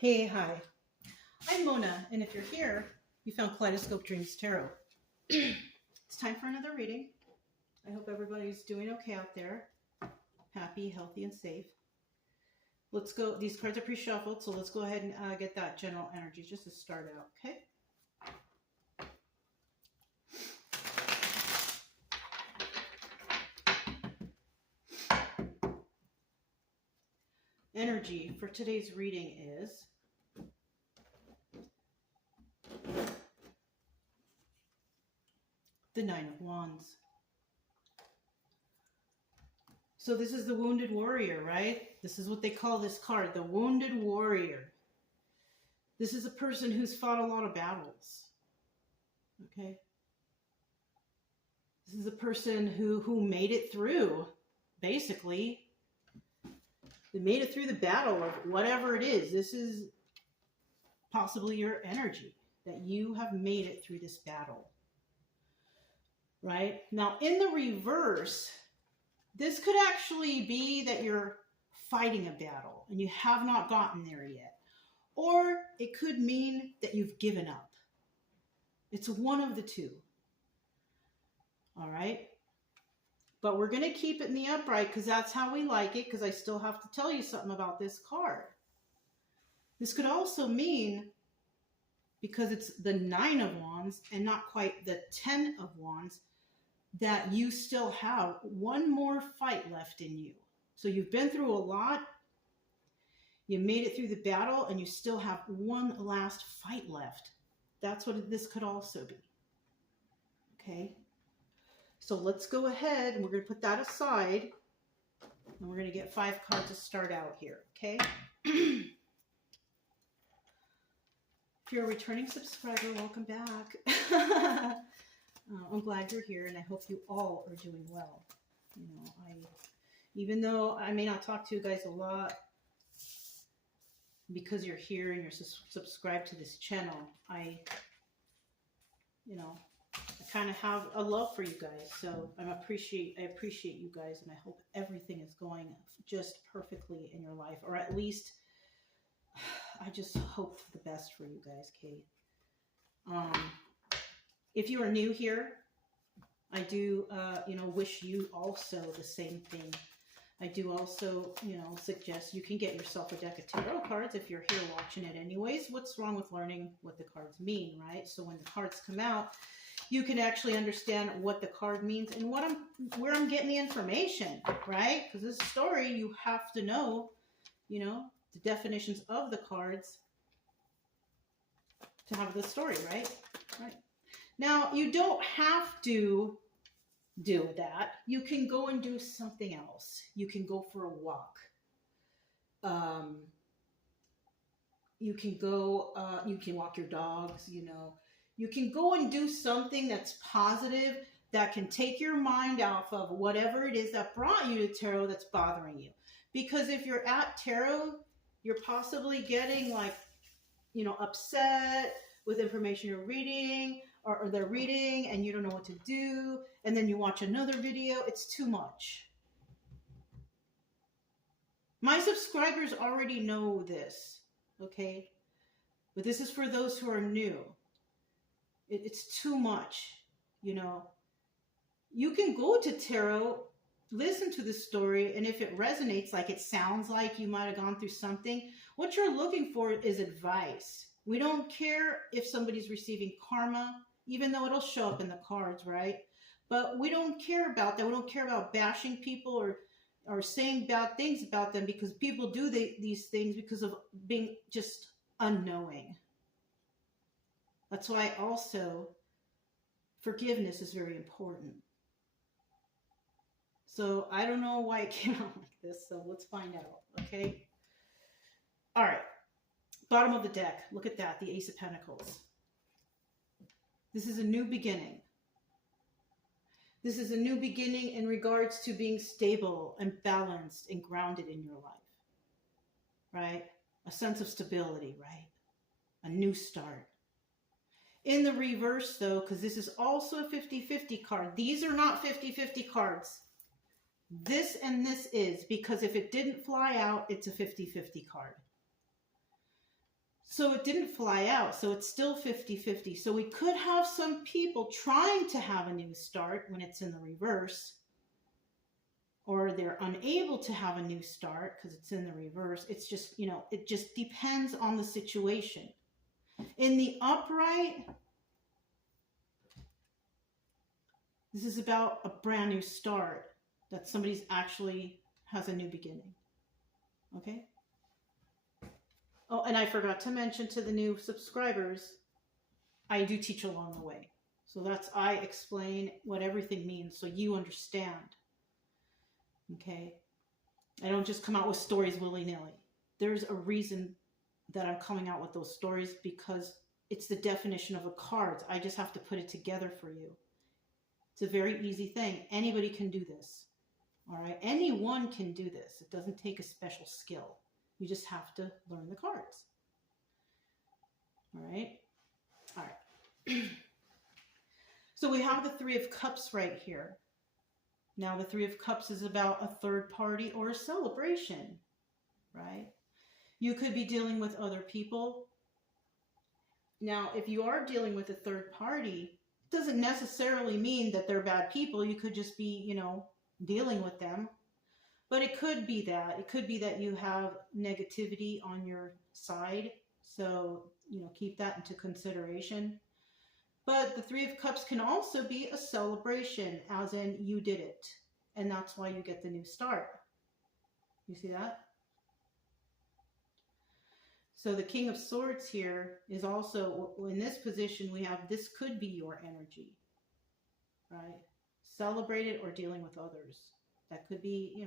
Hey, hi. I'm Mona, and if you're here, you found Kaleidoscope Dreams Tarot. It's time for another reading. I hope everybody's doing okay out there. Happy, healthy, and safe. Let's go. These cards are pre-shuffled, so let's go ahead and get that general energy just to start out, okay? Energy for today's reading is the Nine of Wands. So this is the Wounded Warrior, right? This is what they call this card, the Wounded Warrior. This is a person who's fought a lot of battles, okay? This is a person who made it through, basically. They made it through the battle of whatever it is. This is possibly your energy, that you have made it through this battle, right? Now, in the reverse, this could actually be that you're fighting a battle and you have not gotten there yet. Or it could mean that you've given up. It's one of the two. All right? But we're going to keep it in the upright because that's how we like it, because I still have to tell you something about this card. This could also mean, because it's the Nine of Wands and not quite the 10 of Wands, that you still have one more fight left in you. So you've been through a lot. You made it through the battle and you still have one last fight left. That's what this could also be. Okay? So let's go ahead and we're going to put that aside. And we're going to get 5 cards to start out here. Okay? If you're a returning subscriber, welcome back. I'm glad you're here, and I hope you all are doing well. You know, even though I may not talk to you guys a lot, because you're here and you're subscribed to this channel, I kind of have a love for you guys. So I appreciate you guys, and I hope everything is going just perfectly in your life, or at least I just hope for the best for you guys, Kate. If you are new here, I do, wish you also the same thing. I do also, suggest you can get yourself a deck of tarot cards if you're here watching it anyways. What's wrong with learning what the cards mean, right? So when the cards come out, you can actually understand what the card means and where I'm getting the information, right? Because this story, you have to know, the definitions of the cards to have the story, right? Right. Now, you don't have to do that. You can go and do something else. You can go for a walk. You can go, you can walk your dogs, You can go and do something that's positive, that can take your mind off of whatever it is that brought you to tarot that's bothering you. Because if you're at tarot, you're possibly getting upset with information you're reading, or they're reading and you don't know what to do, and then you watch another video. It's too much. My subscribers already know this, okay? But this is for those who are new. It's too much, You can go to tarot, listen to the story, and if it resonates, like it sounds like you might have gone through something, what you're looking for is advice. We don't care if somebody's receiving karma, even though it'll show up in the cards, right? But we don't care about that. We don't care about bashing people or saying bad things about them, because people do these things because of being just unknowing. That's why also forgiveness is very important. So I don't know why it came out like this, so let's find out, okay? All right. Bottom of the deck, look at that, the Ace of Pentacles. This is a new beginning. This is a new beginning in regards to being stable and balanced and grounded in your life, right? A sense of stability, right? A new start. In the reverse, though, because this is also a 50-50 card. These are not 50-50 cards. This and this is, because if it didn't fly out, it's a 50-50 card. So it didn't fly out. So it's still 50-50. So we could have some people trying to have a new start when it's in the reverse, or they're unable to have a new start because it's in the reverse. It's just, it just depends on the situation. In the upright, this is about a brand new start, that somebody's actually has a new beginning. Okay? Oh, and I forgot to mention to the new subscribers, I do teach along the way. So I explain what everything means so you understand. Okay? I don't just come out with stories willy-nilly. There's a reason that I'm coming out with those stories, because it's the definition of the cards. I just have to put it together for you. It's a very easy thing. Anybody can do this. All right? Anyone can do this. It doesn't take a special skill. You just have to learn the cards. All right? All right. So we have the Three of Cups right here. Now the Three of Cups is about a third party or a celebration, right? You could be dealing with other people. Now, if you are dealing with a third party, it doesn't necessarily mean that they're bad people. You could just be, dealing with them. But it could be that. It could be that you have negativity on your side. So, keep that into consideration. But the Three of Cups can also be a celebration, as in you did it. And that's why you get the new start. You see that? So the King of Swords here is also, in this position, we have, this could be your energy, right? Celebrate it or dealing with others. That could be,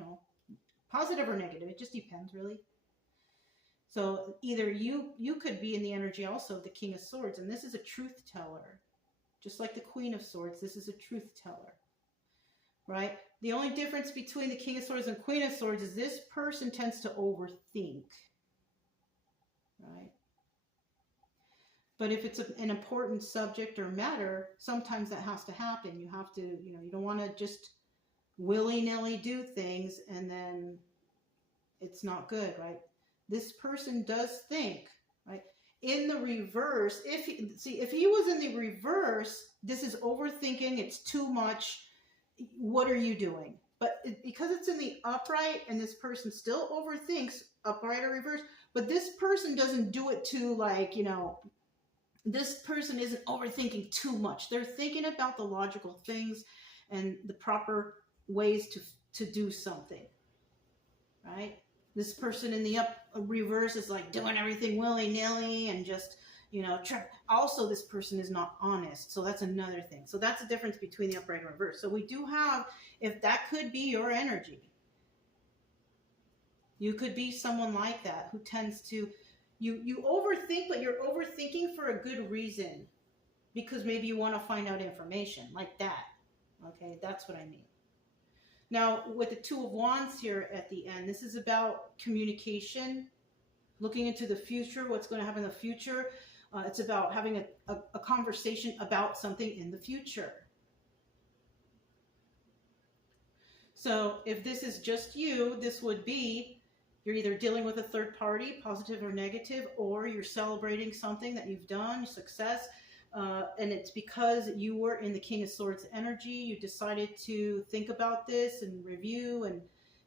positive or negative. It just depends, really. So either you could be in the energy also of the King of Swords, and this is a truth teller. Just like the Queen of Swords, this is a truth teller, right? The only difference between the King of Swords and Queen of Swords is this person tends to overthink, right? But if it's an important subject or matter, sometimes that has to happen. You have to, you don't want to just willy-nilly do things and then it's not good, right? This person does think, right? In the reverse, if he was in the reverse, this is overthinking, it's too much. What are you doing? But because it's in the upright and this person still overthinks, upright or reverse, but this person doesn't do it to this person isn't overthinking too much. They're thinking about the logical things and the proper ways to do something, right? This person in the reverse is like doing everything willy-nilly and just, also this person is not honest. So that's another thing. So that's the difference between the upright and reverse. So we do have, if that could be your energy, you could be someone like that who tends to, you overthink, but you're overthinking for a good reason, because maybe you want to find out information like that. Okay, that's what I mean. Now, with the Two of Wands here at the end, this is about communication, looking into the future, what's going to happen in the future. It's about having a conversation about something in the future. So if this is just you, this would be, you're either dealing with a third party, positive or negative, or you're celebrating something that you've done, success. And it's because you were in the King of Swords energy. You decided to think about this and review, and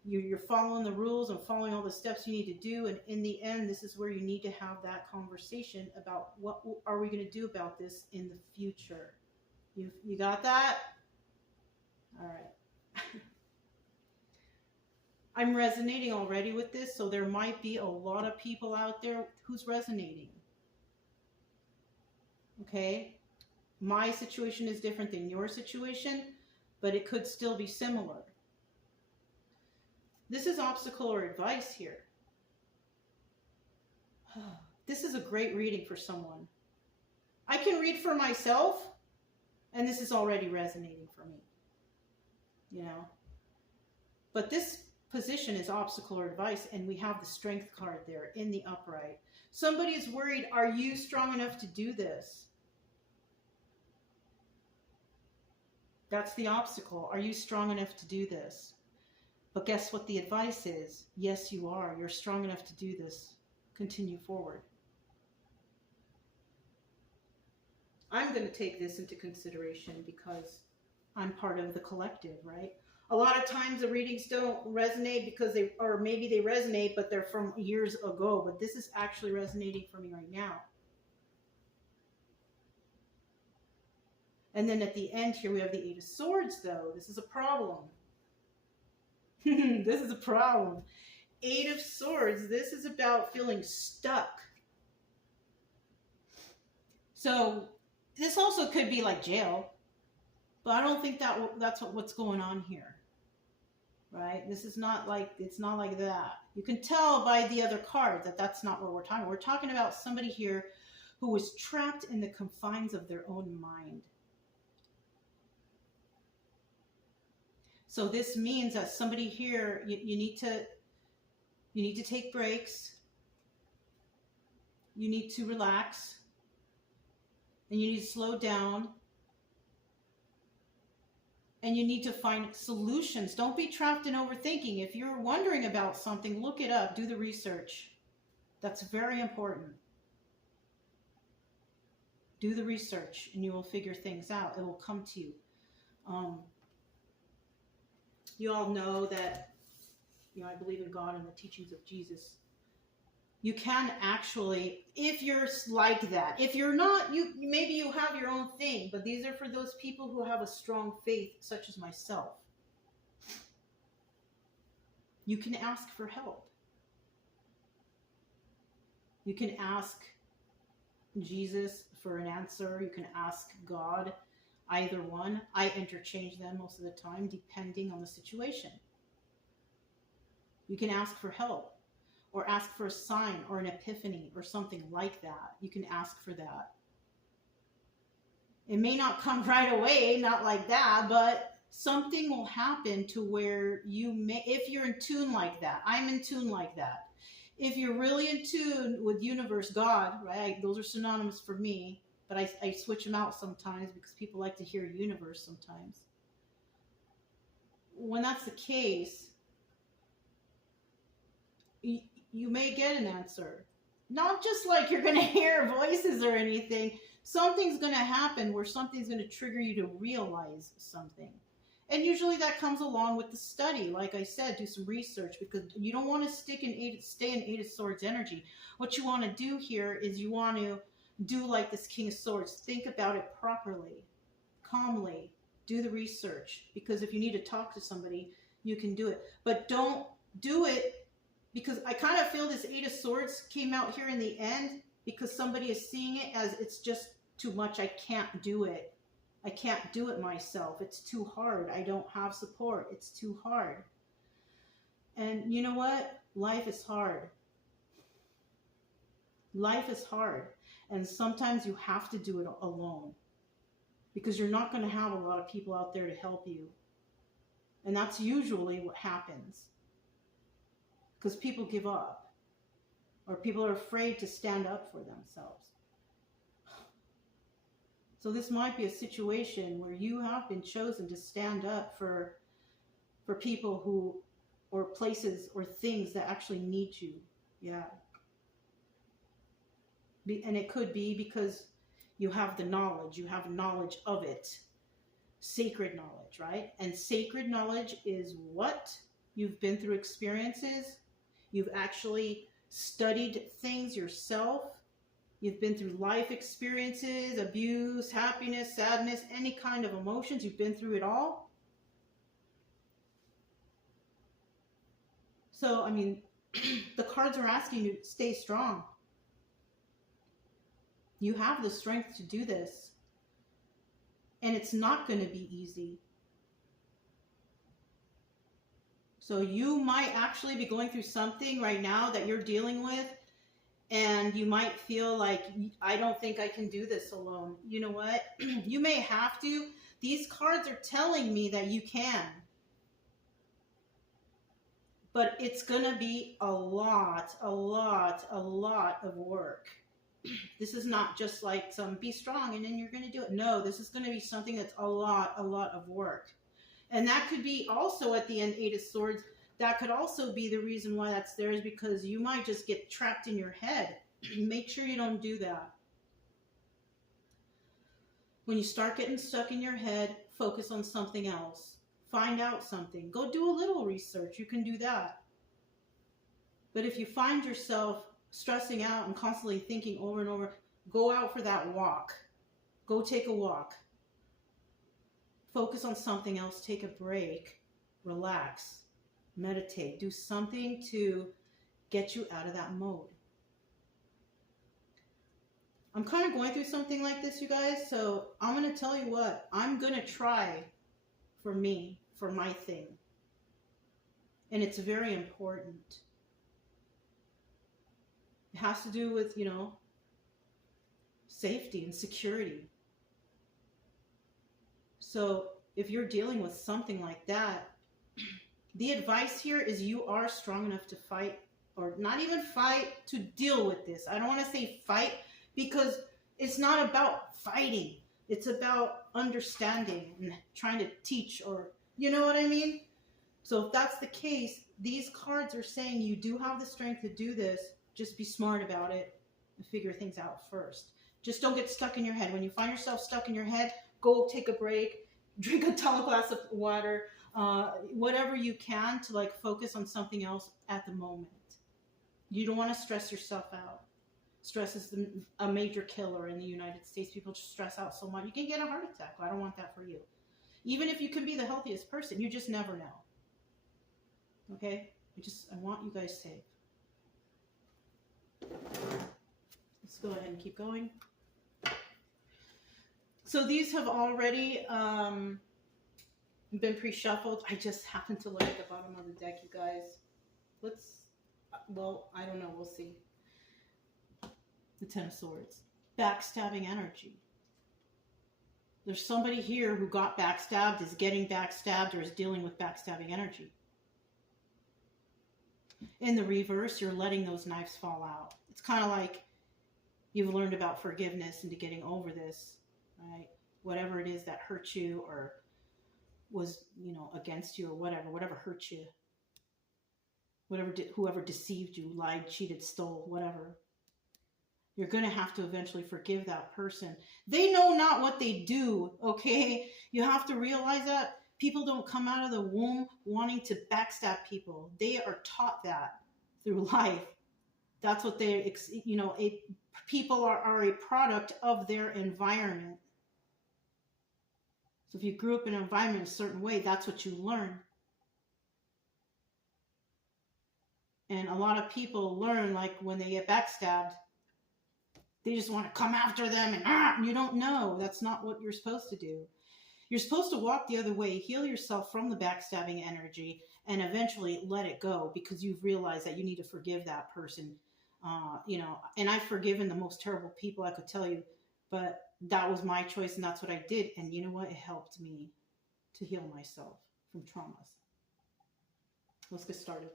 you're following the rules and following all the steps you need to do. And in the end, this is where you need to have that conversation about what are we going to do about this in the future. You got that? All right. I'm resonating already with this, so there might be a lot of people out there who's resonating. Okay, my situation is different than your situation, but it could still be similar. This is obstacle or advice here. This is a great reading for someone. I can read for myself, and this is already resonating for me. But this position is obstacle or advice, and we have the Strength card there in the upright. Somebody is worried, are you strong enough to do this? That's the obstacle. Are you strong enough to do this? But guess what the advice is? Yes, you are. You're strong enough to do this. Continue forward. I'm going to take this into consideration because I'm part of the collective, right? A lot of times the readings don't resonate because or maybe they resonate, but they're from years ago. But this is actually resonating for me right now. And then at the end here, we have the Eight of Swords, though. This is a problem. This is a problem. Eight of Swords, this is about feeling stuck. So this also could be like jail, but I don't think that's what's going on here, right? This is not like, it's not like that. You can tell by the other card that that's not what we're talking about. We're talking about somebody here who was trapped in the confines of their own mind. So this means that somebody here, you need to take breaks. You need to relax. And you need to slow down. And you need to find solutions. Don't be trapped in overthinking. If you're wondering about something, look it up. Do the research. That's very important. Do the research and you will figure things out. It will come to you. You all know that, I believe in God and the teachings of Jesus. You can actually, if you're like that, if you're not, maybe you have your own thing, but these are for those people who have a strong faith, such as myself. You can ask for help. You can ask Jesus for an answer. You can ask God. Either one. I interchange them most of the time, depending on the situation. You can ask for help, or ask for a sign, or an epiphany, or something like that. You can ask for that. It may not come right away, not like that, but something will happen to where you may, if you're in tune like that. I'm in tune like that. If you're really in tune with universe, God, right? Those are synonymous for me. But I switch them out sometimes because people like to hear universe sometimes. When that's the case, you may get an answer. Not just like you're going to hear voices or anything. Something's going to happen where something's going to trigger you to realize something. And usually that comes along with the study. Like I said, do some research because you don't want to stay in Eight of Swords energy. What you want to do here is you want to do like this King of Swords. Think about it properly, calmly. Do the research, because if you need to talk to somebody, you can do it. But don't do it, because I kind of feel this Eight of Swords came out here in the end because somebody is seeing it as it's just too much. I can't do it. I can't do it myself. It's too hard. I don't have support. It's too hard. And you know what? Life is hard. Life is hard. And sometimes you have to do it alone because you're not going to have a lot of people out there to help you. And that's usually what happens because people give up or people are afraid to stand up for themselves. So this might be a situation where you have been chosen to stand up for people who, or places or things that actually need you. Yeah. And it could be because you have the knowledge, you have knowledge of it. Sacred knowledge, right? And sacred knowledge is what? You've been through experiences. You've actually studied things yourself. You've been through life experiences, abuse, happiness, sadness, any kind of emotions. You've been through it all. So, I mean, the cards are asking you to stay strong. You have the strength to do this. And it's not going to be easy. So you might actually be going through something right now that you're dealing with. And you might feel like, I don't think I can do this alone. You know what? You may have to. These cards are telling me that you can. But it's going to be a lot of work. This is not just like some be strong and then you're going to do it. No, this is going to be something that's a lot of work. And that could be also at the end, Eight of Swords. That could also be the reason why that's there is because you might just get trapped in your head. Make sure you don't do that. When you start getting stuck in your head, focus on something else. Find out something. Go do a little research. You can do that. But if you find yourself stressing out and constantly thinking over and over, go out for that walk. Go take a walk. Focus on something else. Take a break. Relax. Meditate. Do something to get you out of that mode. I'm kind of going through something like this, you guys, so I'm going to tell you what. I'm going to try for me, for my thing. And it's very important. It has to do with, you know, safety and security. So if you're dealing with something like that, the advice here is you are strong enough to fight, or not even fight, to deal with this. I don't want to say fight, because it's not about fighting. It's about understanding and trying to teach, or, you know what I mean? So if that's the case, these cards are saying you do have the strength to do this. Just be smart about it and figure things out first. Just don't get stuck in your head. When you find yourself stuck in your head, go take a break, drink a tall glass of water, whatever you can to like focus on something else at the moment. You don't want to stress yourself out. Stress is a major killer in the United States. People just stress out so much. You can get a heart attack. I don't want that for you. Even if you can be the healthiest person, you just never know. Okay? I want you guys safe. Let's go ahead and keep going. So these have already been pre-shuffled. I just happened to look at the bottom of the deck, you guys. Well, I don't know. We'll see. The Ten of Swords. Backstabbing energy. There's somebody here who got backstabbed, is getting backstabbed, or is dealing with backstabbing energy. In the reverse, you're letting those knives fall out. It's kind of like you've learned about forgiveness into getting over this, right? Whatever it is that hurt you or was, you know, against you or whatever hurt you. Whoever deceived you, lied, cheated, stole, whatever. You're going to have to eventually forgive that person. They know not what they do, okay? You have to realize that people don't come out of the womb wanting to backstab people. They are taught that through life. That's what they, you know, people are a product of their environment. So if you grew up in an environment a certain way, that's what you learn. And a lot of people learn, like when they get backstabbed, they just want to come after them and you don't know. That's not what you're supposed to do. You're supposed to walk the other way, heal yourself from the backstabbing energy, and eventually let it go because you've realized that you need to forgive that person. You know, and I've forgiven the most terrible people I could tell you, but that was my choice and that's what I did. And you know what? It helped me to heal myself from traumas. Let's get started.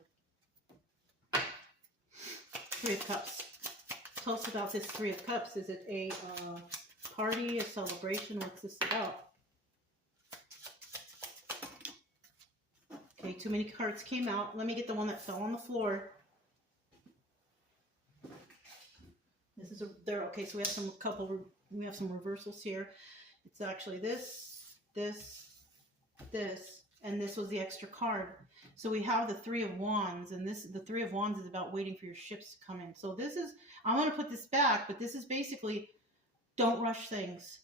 Three of Cups. Tell us about this Three of Cups. Is it a party, a celebration? What's this about? Okay, too many cards came out. Let me get the one that fell on the floor. This is there. Okay, so we have some reversals here. It's actually this, and this was the extra card. So we have the Three of Wands, and the Three of Wands is about waiting for your ships to come in. So this is, I want to put this back, but this is basically, don't rush things.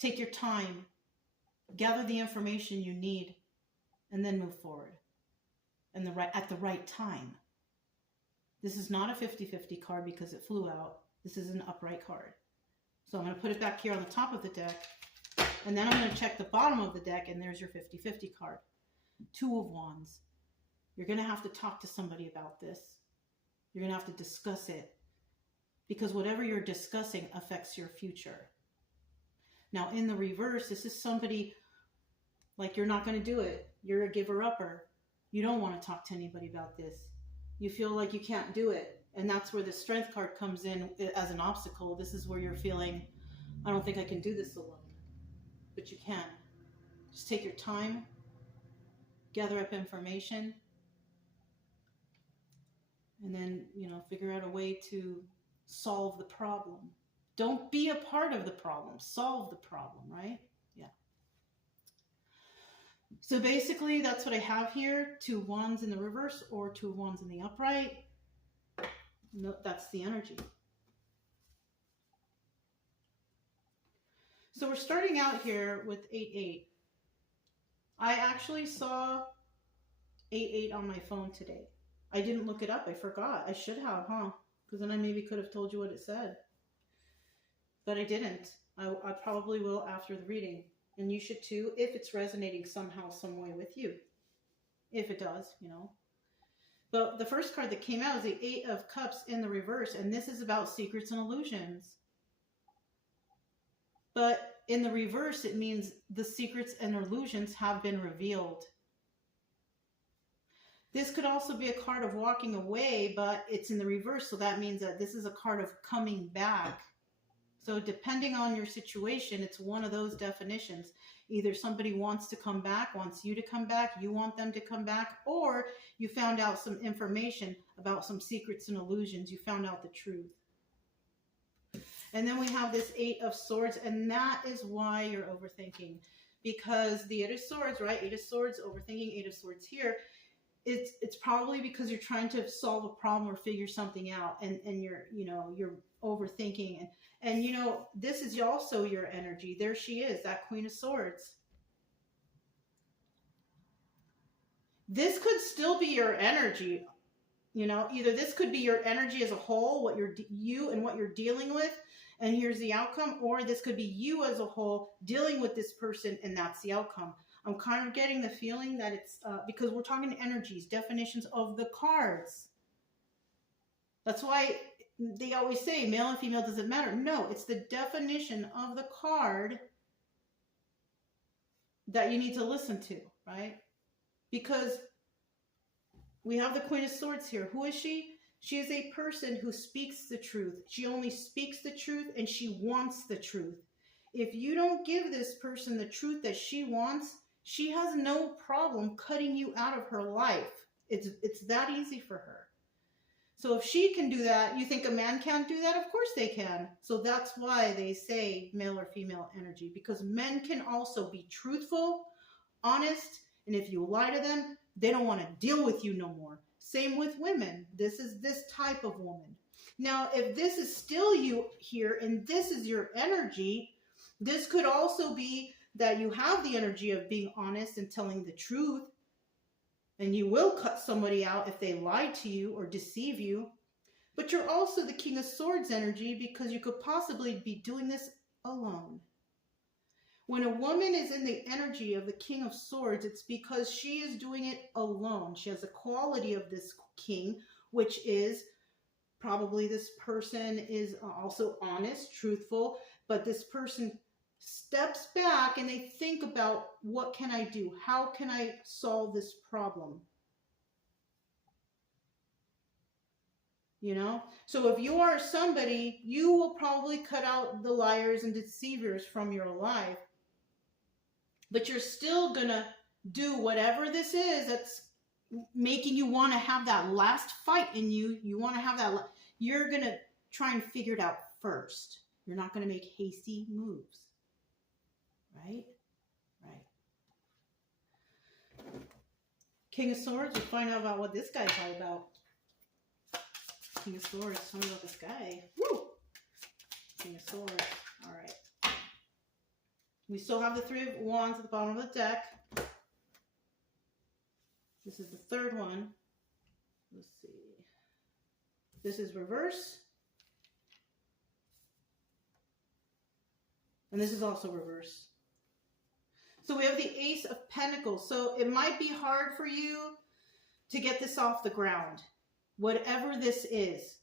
Take your time. Gather the information you need, and then move forward. And at the right time. This is not a 50-50 card because it flew out. This is an upright card. So I'm going to put it back here on the top of the deck, and then I'm going to check the bottom of the deck, and there's your 50-50 card. Two of Wands. You're going to have to talk to somebody about this. You're going to have to discuss it because whatever you're discussing affects your future. Now, in the reverse, this is somebody like you're not going to do it. You're a giver-upper. You don't want to talk to anybody about this. You feel like you can't do it. And that's where the Strength card comes in as an obstacle. This is where you're feeling, I don't think I can do this alone. But you can. Just take your time. Gather up information. And then, you know, figure out a way to solve the problem. Don't be a part of the problem. Solve the problem, right? Yeah. So basically, that's what I have here. 2 wands in the reverse or 2 wands in the upright. No, that's the energy. So we're starting out here with 8-8. I actually saw 8-8 on my phone today. I didn't look it up. I forgot. I should have, huh? Because then I maybe could have told you what it said. But I didn't. I probably will after the reading. And you should too, if it's resonating somehow, some way with you. If it does, you know. But the first card that came out is the 8 of Cups in the reverse. And this is about secrets and illusions. But in the reverse, it means the secrets and illusions have been revealed. This could also be a card of walking away, but it's in the reverse. So that means that this is a card of coming back. So depending on your situation, it's one of those definitions. Either somebody wants to come back, wants you to come back, you want them to come back, or you found out some information about some secrets and illusions. You found out the truth. And then we have this 8 of Swords, and that is why you're overthinking. Because the 8 of Swords, right? 8 of Swords, overthinking, 8 of Swords here. It's probably because you're trying to solve a problem or figure something out, and you're overthinking, and you know, this is also your energy. There she is, that Queen of Swords. This could still be your energy, you know, either this could be your energy as a whole, what you and what you're dealing with, and here's the outcome, or this could be you as a whole dealing with this person, and that's the outcome. I'm kind of getting the feeling that it's because we're talking energies, definitions of the cards. That's why they always say male and female doesn't matter. No, it's the definition of the card that you need to listen to, right? Because we have the Queen of Swords here. Who is she? She is a person who speaks the truth. She only speaks the truth, and she wants the truth. If you don't give this person the truth that she wants, she has no problem cutting you out of her life. It's that easy for her. So if she can do that, you think a man can't do that? Of course they can. So that's why they say male or female energy, because men can also be truthful, honest, and if you lie to them, they don't want to deal with you no more. Same with women. This is this type of woman. Now, if this is still you here and this is your energy, this could also be that you have the energy of being honest and telling the truth, and you will cut somebody out if they lie to you or deceive you. But you're also the King of Swords energy, because you could possibly be doing this alone. When a woman is in the energy of the King of Swords, it's because she is doing it alone. She has a quality of this king, which is probably this person is also honest, truthful, but this person steps back and they think about, what can I do? How can I solve this problem? You know? So if you are somebody, you will probably cut out the liars and deceivers from your life. But you're still going to do whatever this is that's making you want to have that last fight in you. You want to have that. You're going to try and figure it out first. You're not going to make hasty moves. Right? Right. King of Swords, we'll find out about what this guy's all about. King of Swords, tell me about this guy. Woo! King of Swords. All right. We still have the 3 of Wands at the bottom of the deck. This is the third one. Let's see. This is reverse. And this is also reverse. So we have the Ace of Pentacles. So it might be hard for you to get this off the ground. Whatever this is,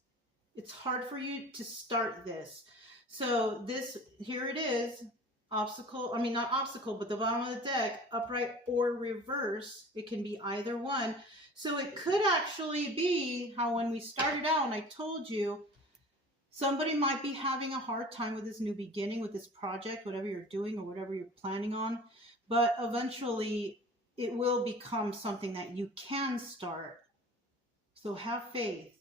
it's hard for you to start this. So this, here it is, obstacle, I mean not obstacle, but the bottom of the deck, upright or reverse. It can be either one. So it could actually be how when we started out and I told you, somebody might be having a hard time with this new beginning, with this project, whatever you're doing or whatever you're planning on. But eventually it will become something that you can start. So have faith,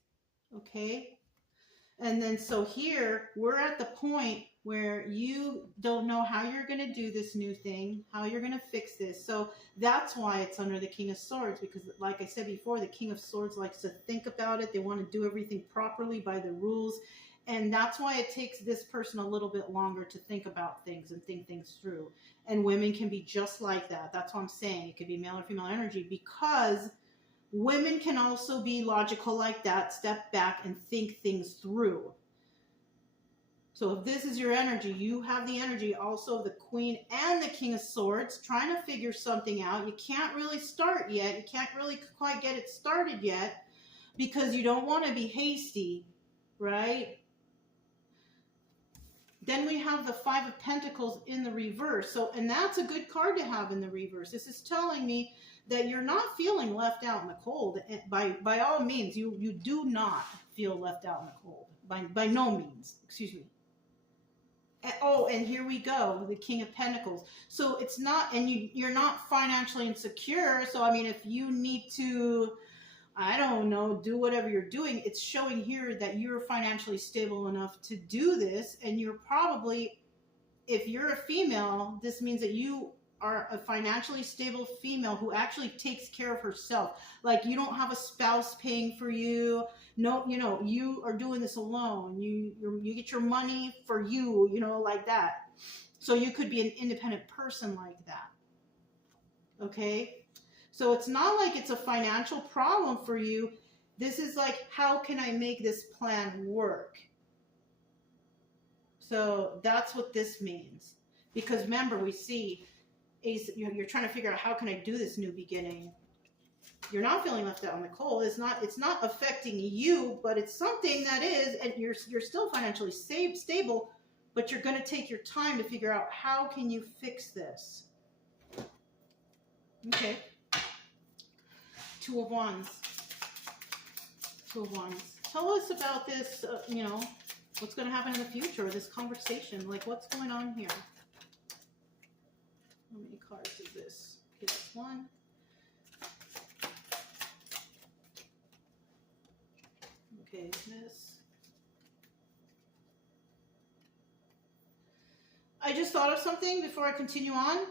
okay? And then so here we're at the point where you don't know how you're going to do this new thing, how you're going to fix this. So that's why it's under the King of Swords, because like I said before, the King of Swords likes to think about it. They want to do everything properly by the rules. And that's why it takes this person a little bit longer to think about things and think things through. And women can be just like that. That's what I'm saying. It could be male or female energy, because women can also be logical like that, step back and think things through. So if this is your energy, you have the energy also of the Queen and the King of Swords trying to figure something out. You can't really start yet. You can't really quite get it started yet because you don't want to be hasty, right? Then we have the Five of Pentacles in the reverse. So, and that's a good card to have in the reverse. This is telling me that you're not feeling left out in the cold. By all means, you do not feel left out in the cold. By no means, excuse me. Oh, and here we go, the King of Pentacles. So it's not, and you're not financially insecure. So, I mean, if you need to, I don't know, do whatever you're doing, it's showing here that you're financially stable enough to do this. And you're probably, if you're a female, this means that you are a financially stable female who actually takes care of herself. Like, you don't have a spouse paying for you. No, you know, you are doing this alone. You get your money for you, you know, like that. So you could be an independent person like that. Okay? So it's not like it's a financial problem for you. This is like, how can I make this plan work? So that's what this means. Because remember, we see you're trying to figure out, how can I do this new beginning? You're not feeling left out in the cold. It's not affecting you, but it's something that is, and you're still financially stable, but you're going to take your time to figure out, how can you fix this? Okay. Two of Wands. Two of Wands. Tell us about this, you know, what's going to happen in the future, this conversation. Like, what's going on here? How many cards is this? Okay, that's one. Okay, this. I just thought of something before I continue on.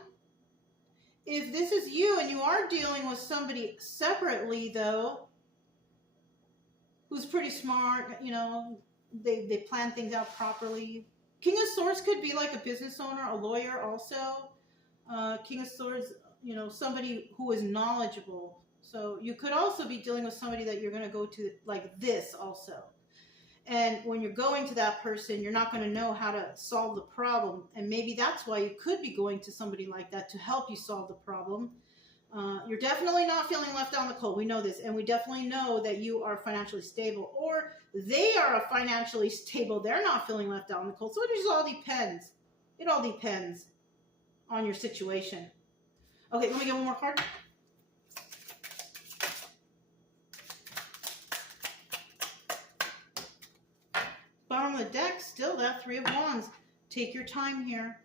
If this is you and you are dealing with somebody separately, though, who's pretty smart, you know, they plan things out properly. King of Swords could be like a business owner, a lawyer also. King of Swords, you know, somebody who is knowledgeable. So you could also be dealing with somebody that you're going to go to like this also. And when you're going to that person, you're not going to know how to solve the problem. And maybe that's why you could be going to somebody like that to help you solve the problem. You're definitely not feeling left out in the cold. We know this. And we definitely know that you are financially stable. Or they are financially stable. They're not feeling left out in the cold. So it just all depends. It all depends on your situation. Okay, let me get one more card. Bottom of the deck, still that Three of Wands. Take your time here.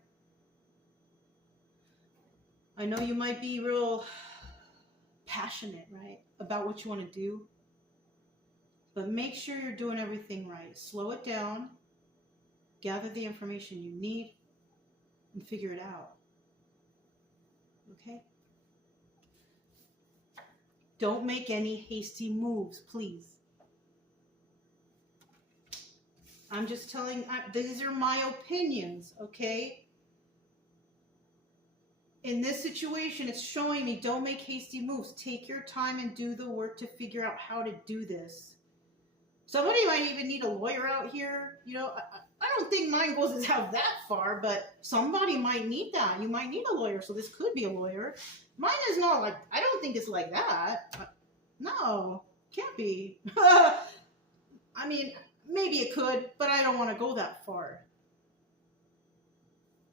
I know you might be real passionate, right, about what you want to do. But make sure you're doing everything right. Slow it down. Gather the information you need and figure it out. Okay? Don't make any hasty moves, please. I'm just telling, these are my opinions, okay? In this situation, it's showing me, don't make hasty moves. Take your time and do the work to figure out how to do this. Somebody might even need a lawyer out here. You know, I don't think mine goes out that far, but somebody might need that. You might need a lawyer, so this could be a lawyer. Mine is not like, I don't think it's like that. No, can't be. I mean, maybe it could, but I don't want to go that far.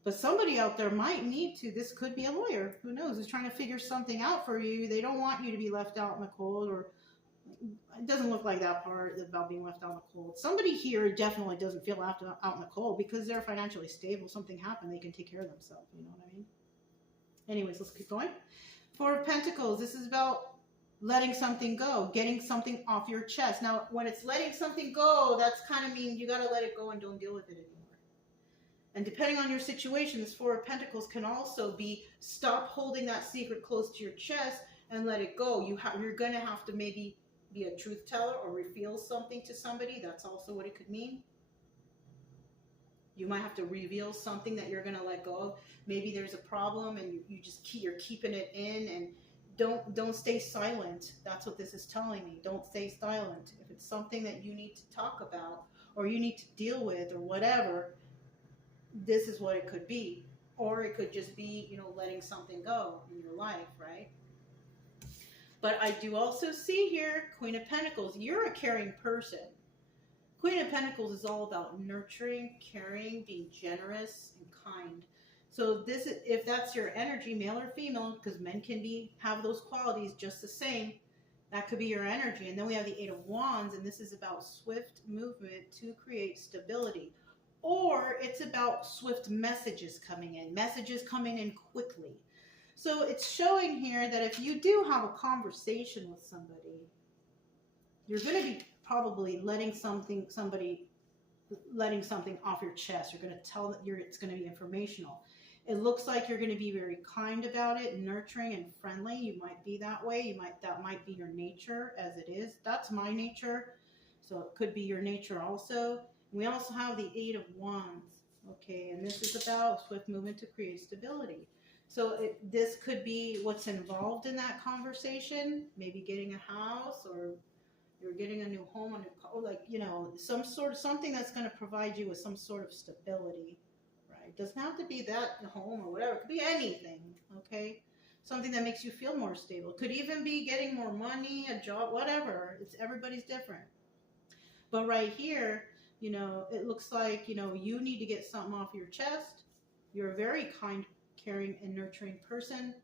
But somebody out there might need to. This could be a lawyer. Who knows? Is trying to figure something out for you. They don't want you to be left out in the cold, or it doesn't look like that part about being left out in the cold. Somebody here definitely doesn't feel left out in the cold because they're financially stable. Something happened. They can take care of themselves. You know what I mean? Anyways, let's keep going. Four of Pentacles. This is about letting something go, getting something off your chest. Now, when it's letting something go, that's kind of mean you got to let it go and don't deal with it anymore. And depending on your situation, this Four of Pentacles can also be stop holding that secret close to your chest and let it go. You're going to have to maybe be a truth teller or reveal something to somebody. That's also what it could mean. You might have to reveal something that you're going to let go of. Maybe there's a problem and you're keeping it in, and don't stay silent. That's what this is telling me. Don't stay silent. If it's something that you need to talk about or you need to deal with or whatever, this is what it could be. Or it could just be, letting something go in your life, right? But I do also see here, Queen of Pentacles, you're a caring person. Queen of Pentacles is all about nurturing, caring, being generous, and kind. So if that's your energy, male or female, because men can have those qualities just the same, that could be your energy. And then we have the Eight of Wands, and this is about swift movement to create stability. Or it's about swift messages coming in quickly. So it's showing here that if you do have a conversation with somebody, you're going to be probably letting something off your chest. You're going to tell that it's going to be informational. It looks like you're going to be very kind about it, nurturing and friendly. You might be that way. That might be your nature as it is. That's my nature. So it could be your nature also. We also have the Eight of Wands. Okay, and this is about swift movement to create stability. So this could be what's involved in that conversation. Maybe getting a house, or you're getting a new home, something that's going to provide you with some sort of stability, right? It doesn't have to be that home or whatever. It could be anything, okay? Something that makes you feel more stable. It could even be getting more money, a job, whatever. Everybody's different. But right here, it looks like, you need to get something off your chest. You're a very kind, caring, and nurturing person.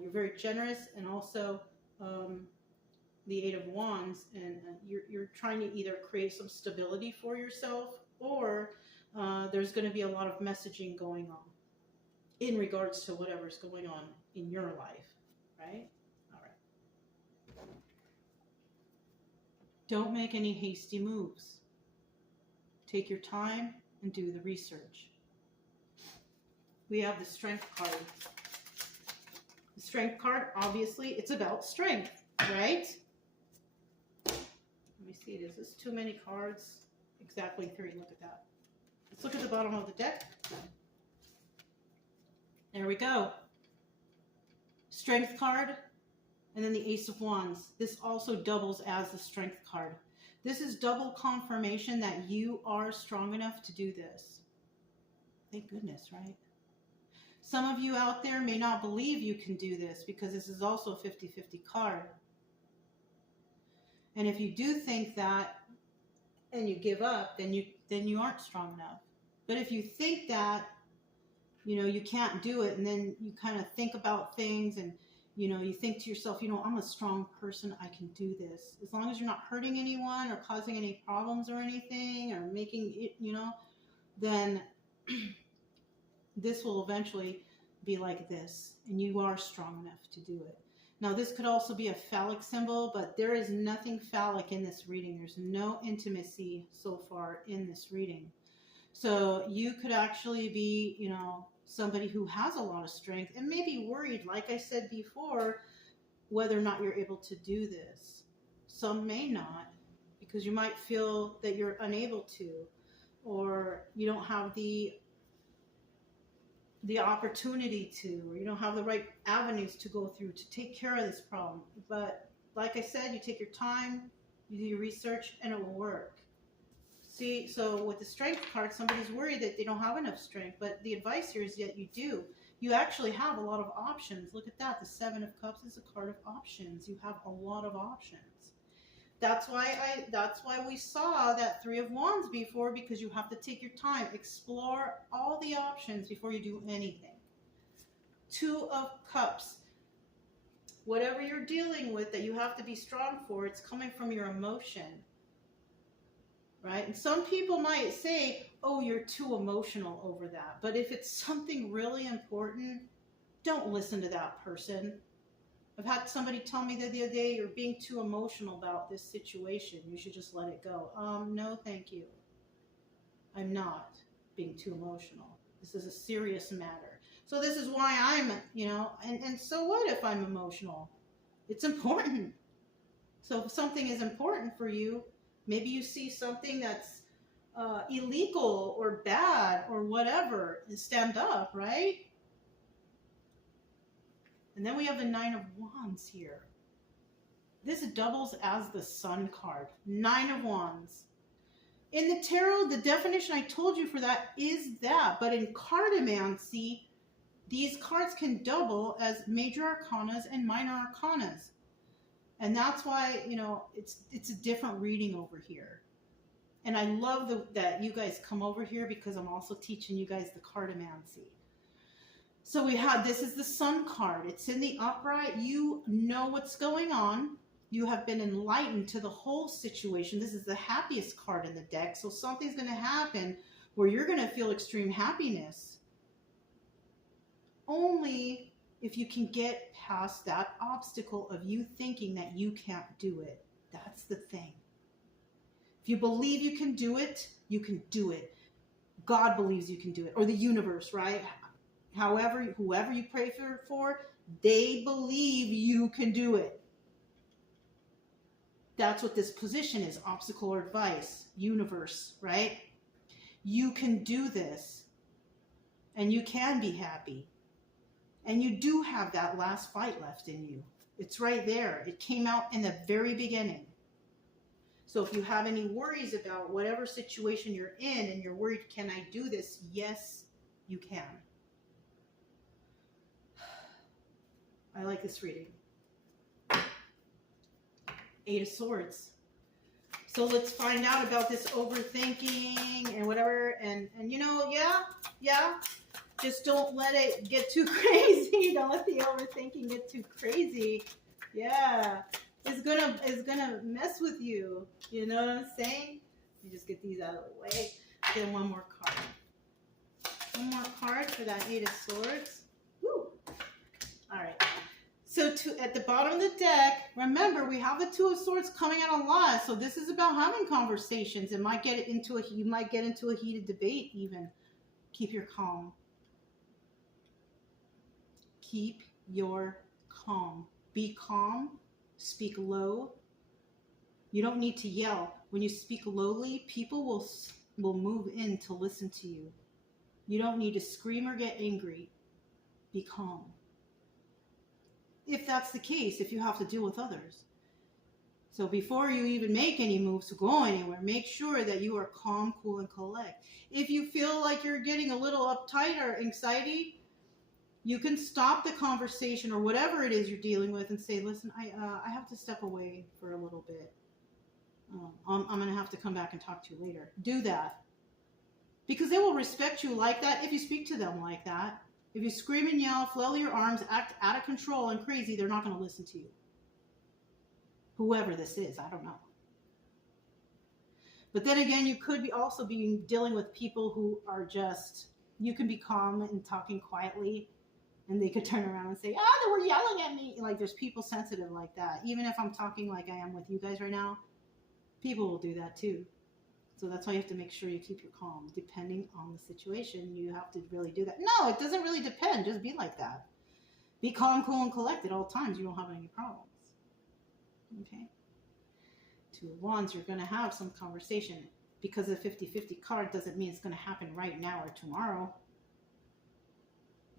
You're very generous, and also the Eight of Wands, and you're trying to either create some stability for yourself, or there's going to be a lot of messaging going on in regards to whatever's going on in your life, right? All right. Don't make any hasty moves. Take your time and do the research. We have the Strength card. The Strength card, obviously, it's about strength, right? Let me see, is this too many cards? Exactly 3, look at that. Let's look at the bottom of the deck. There we go. Strength card, and then the Ace of Wands. This also doubles as the Strength card. This is double confirmation that you are strong enough to do this. Thank goodness, right? Some of you out there may not believe you can do this, because this is also a 50-50 card. And if you do think that and you give up, then you aren't strong enough. But if you think that, you can't do it, and then you kind of think about things, and you think to yourself, I'm a strong person, I can do this. As long as you're not hurting anyone or causing any problems or anything, or making it, then this will eventually be like this, and you are strong enough to do it. Now, this could also be a phallic symbol, but there is nothing phallic in this reading. There's no intimacy so far in this reading. So you could actually be, somebody who has a lot of strength and may be worried, like I said before, whether or not you're able to do this. Some may not, because you might feel that you're unable to, or you don't have the opportunity to, or you don't have the right avenues to go through to take care of this problem. But like I said, you take your time, you do your research, and it will work. See, so with the Strength card, somebody's worried that they don't have enough strength, but the advice here is that you do. You actually have a lot of options. Look at that. The Seven of Cups is a card of options. You have a lot of options. That's why we saw that Three of Wands before, because you have to take your time, explore all the options before you do anything. Two of Cups. Whatever you're dealing with that you have to be strong for, it's coming from your emotion. Right? And some people might say, oh, you're too emotional over that. But if it's something really important, don't listen to that person. I've had somebody tell me the other day, you're being too emotional about this situation. You should just let it go. No, thank you. I'm not being too emotional. This is a serious matter. So this is why I'm, and so what if I'm emotional? It's important. So if something is important for you, maybe you see something that's illegal or bad or whatever, and stand up, right? And then we have the Nine of Wands here. This doubles as the Sun card. Nine of Wands. In the tarot, the definition I told you for that is that. But in cartomancy, these cards can double as major arcanas and minor arcanas. And that's why, it's a different reading over here. And I love that you guys come over here because I'm also teaching you guys the cartomancy. So this is the Sun card. It's in the upright. You know what's going on. You have been enlightened to the whole situation. This is the happiest card in the deck. So something's going to happen where you're going to feel extreme happiness. Only if you can get past that obstacle of you thinking that you can't do it. That's the thing. If you believe you can do it, you can do it. God believes you can do it. Or the universe, right? However, whoever you pray for, they believe you can do it. That's what this position is, obstacle or advice, universe, right? You can do this, and you can be happy. And you do have that last fight left in you. It's right there. It came out in the very beginning. So if you have any worries about whatever situation you're in and you're worried, can I do this? Yes, you can. I like this reading. Eight of Swords. So let's find out about this overthinking and whatever. And yeah. Just don't let it get too crazy. Don't let the overthinking get too crazy. Yeah. It's gonna mess with you. You know what I'm saying? You just get these out of the way. Then one more card. One more card for that Eight of Swords. Woo. All right. So at the bottom of the deck, remember we have the Two of Swords coming out a lot. So this is about having conversations. You might get into a heated debate even. Keep your calm. Keep your calm. Be calm. Speak low. You don't need to yell. When you speak lowly, people will move in to listen to you. You don't need to scream or get angry. Be calm. If that's the case, if you have to deal with others. So before you even make any moves to go anywhere, make sure that you are calm, cool, and collect. If you feel like you're getting a little uptight or anxiety, you can stop the conversation or whatever it is you're dealing with and say, listen, I have to step away for a little bit. I'm going to have to come back and talk to you later. Do that. Because they will respect you like that if you speak to them like that. If you scream and yell, flail your arms, act out of control and crazy, they're not going to listen to you. Whoever this is, I don't know. But then again, you could also be dealing with people who are just, you can be calm and talking quietly, and they could turn around and say, they were yelling at me. Like, there's people sensitive like that. Even if I'm talking like I am with you guys right now, people will do that too. So that's why you have to make sure you keep your calm. Depending on the situation, you have to really do that. No, it doesn't really depend. Just be like that. Be calm, cool, and collect at all times. You won't have any problems. Okay? Two of Wands, you're going to have some conversation. Because the 50-50 card doesn't mean it's going to happen right now or tomorrow.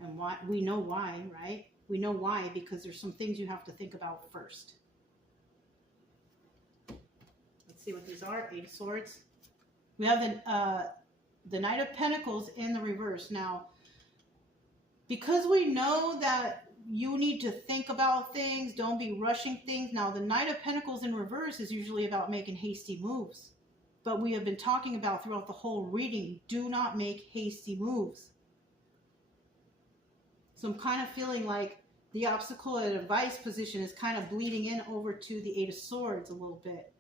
And why? We know why, right? We know why because there's some things you have to think about first. Let's see what these are. Eight of Swords. We have the Knight of Pentacles in the reverse. Now, because we know that you need to think about things, don't be rushing things. Now, the Knight of Pentacles in reverse is usually about making hasty moves. But we have been talking about throughout the whole reading, do not make hasty moves. So I'm kind of feeling like the obstacle and advice position is kind of bleeding in over to the Eight of Swords a little bit.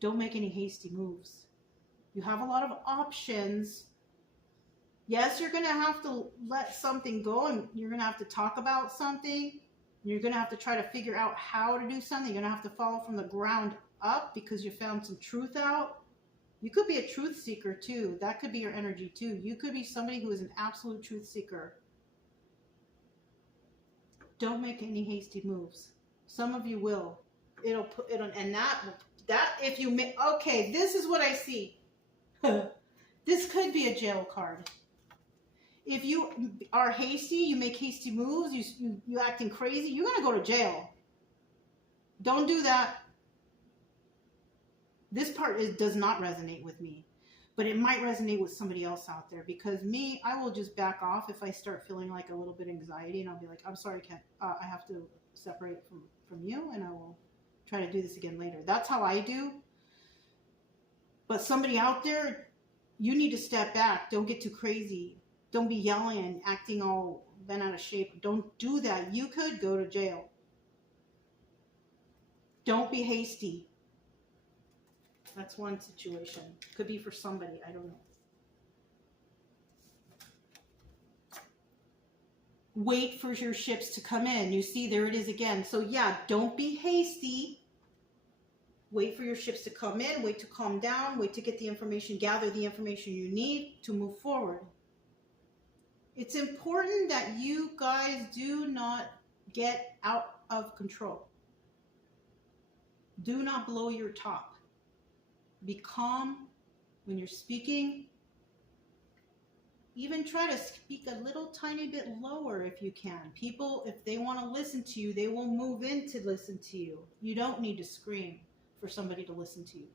Don't make any hasty moves. You have a lot of options. Yes, you're going to have to let something go, and you're going to have to talk about something. You're going to have to try to figure out how to do something. You're going to have to follow from the ground up because you found some truth out. You could be a truth seeker too. That could be your energy too. You could be somebody who is an absolute truth seeker. Don't make any hasty moves. Some of you will. It'll and that if you make, okay, this is what I see. This could be a jail card. If you are hasty, you make hasty moves, you acting crazy, you're gonna go to jail. Don't do that. This part does not resonate with me, but it might resonate with somebody else out there, because me, I will just back off if I start feeling like a little bit of anxiety, and I'll be like, I'm sorry, I have to separate from you, and I will try to do this again later. That's how I do. But somebody out there, you need to step back. Don't get too crazy. Don't be yelling and acting all bent out of shape. Don't do that. You could go to jail. Don't be hasty. That's one situation. Could be for somebody. I don't know. Wait for your ships to come in. You see, there it is again. So yeah, don't be hasty. Wait for your ships to come in. Wait to calm down. Wait to get the information, gather the information you need to move forward. It's important that you guys do not get out of control. Do not blow your top. Be calm when you're speaking. Even try to speak a little tiny bit lower if you can. People, if they want to listen to you, they will move in to listen to you. You don't need to scream for somebody to listen to you.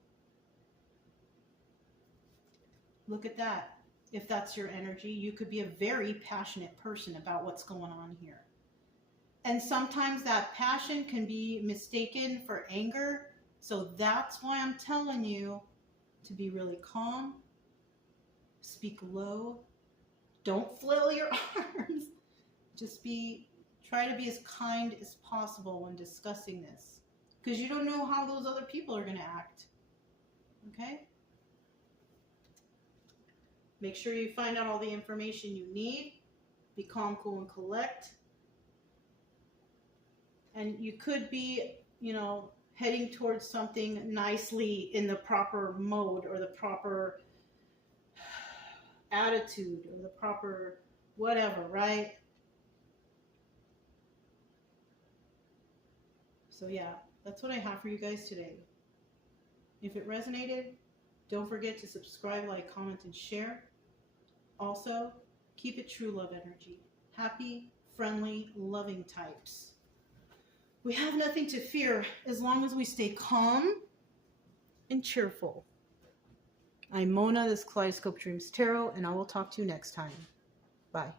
Look at that. If that's your energy, you could be a very passionate person about what's going on here. And sometimes that passion can be mistaken for anger. So that's why I'm telling you to be really calm, speak low, don't flail your arms. Just try to be as kind as possible when discussing this, because you don't know how those other people are going to act. Okay? Make sure you find out all the information you need. Be calm, cool, and collect. And you could be, heading towards something nicely in the proper mode, or the proper attitude, or the proper whatever, right? So yeah, that's what I have for you guys today. If it resonated, don't forget to subscribe, like, comment, and share. Also, keep it true love energy. Happy, friendly, loving types. We have nothing to fear as long as we stay calm and cheerful. I'm Mona, this Kaleidoscope Dreams Tarot, and I will talk to you next time. Bye.